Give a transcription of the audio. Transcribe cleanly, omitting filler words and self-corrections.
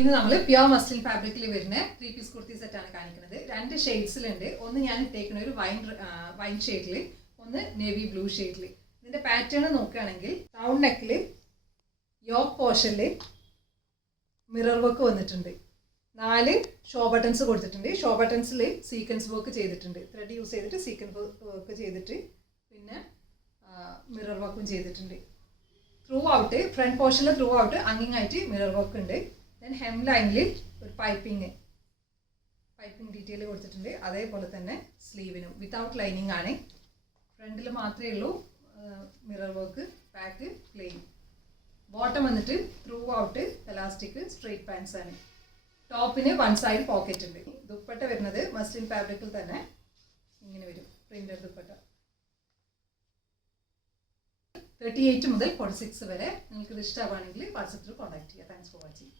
ഇന്ന് നമ്മൾ pure muslin ഫാബ്രിക്കിൽ വരുന്ന 3 പീസ് കുർത്തി സെറ്റാണ് കാണിക്കുന്നത്. 2 ഷെയ്ഡ്സിലുണ്ട്. ഒന്ന് ഞാൻ ഇട്ടേക്കുന്ന ഒരു വൈൻ ഷെയ്ഡിൽ, ഒന്ന് നേവി ബ്ലൂ ഷെയ്ഡിൽ. ഇതിൻ്റെ പാറ്റേൺ നോക്കുകയാണെങ്കിൽ റൗണ്ട് നെക്കിൽ യോക്ക് പോർഷനിൽ മിറർ വർക്ക് വന്നിട്ടുണ്ട്. 4 ഷോ ബട്ടൺസ് കൊടുത്തിട്ടുണ്ട്. ഷോ ബട്ടൺസിൽ സീക്വൻസ് വർക്ക് ചെയ്തിട്ടുണ്ട്. ത്രെഡ് യൂസ് ചെയ്തിട്ട് സീക്വൻസ് വർക്ക് ചെയ്തിട്ട് പിന്നെ മിറർ വർക്കും ചെയ്തിട്ടുണ്ട്. ത്രൂ ഔട്ട് ഫ്രണ്ട് പോർഷനിൽ ത്രൂ ഔട്ട് അങ്ങിങ് ആയിട്ട് മിറർ വർക്ക് ഉണ്ട്. ദെൻ ഹെം ലൈനിൽ ഒരു പൈപ്പിംഗ് ഡീറ്റെയിൽ കൊടുത്തിട്ടുണ്ട്. അതേപോലെ തന്നെ സ്ലീവിനും വിത്തൗട്ട് ലൈനിങ് ആണ്. ഫ്രണ്ടിൽ മാത്രമേ ഉള്ളൂ mirror work, back plain. Bottom വന്നിട്ട് throughout elastic straight pants ആണ്. ടോപ്പിന് 1 സൈഡ് പോക്കറ്റ് ഉണ്ട്. ദുപ്പട്ട വരുന്നത് മസ്ലിൻ ഫാബ്രിക്കിൽ തന്നെ ഇങ്ങനെ വരും, പ്രിന്റഡ് ദുപ്പട്ട. 38 മുതൽ 46 വരെ. നിങ്ങൾക്ക് ഇത് ഇഷ്ടമാണെങ്കിൽ വാട്സപ്പിൽ കോൺടാക്ട് ചെയ്യുക. Thanks for watching.